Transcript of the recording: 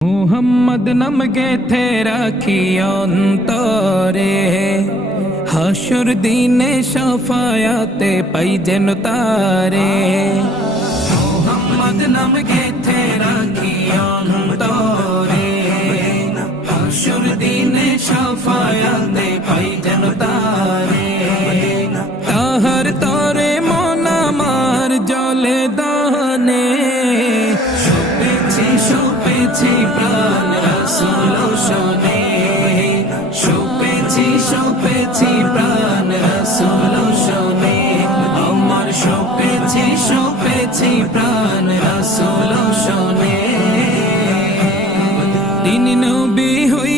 মুহাম্মদ নাম গেথে রাখি অন্তরে, হাসুর দিনে শাফায়াতে পাই যেন তারে। মুহাম্মদ নাম গেথে রাখি অন্তরে, হাসুর দিনে শাফায়াতে পাই যেন তারে। তাহার তরে মন আমার জলে দানে, শুপেছি প্রাণ রাসূল শোনে, শুপেছি প্রাণ রাসূল শোনে, আমার শুপেছি প্রাণ রাসূল শোনে। তিনি নবী হই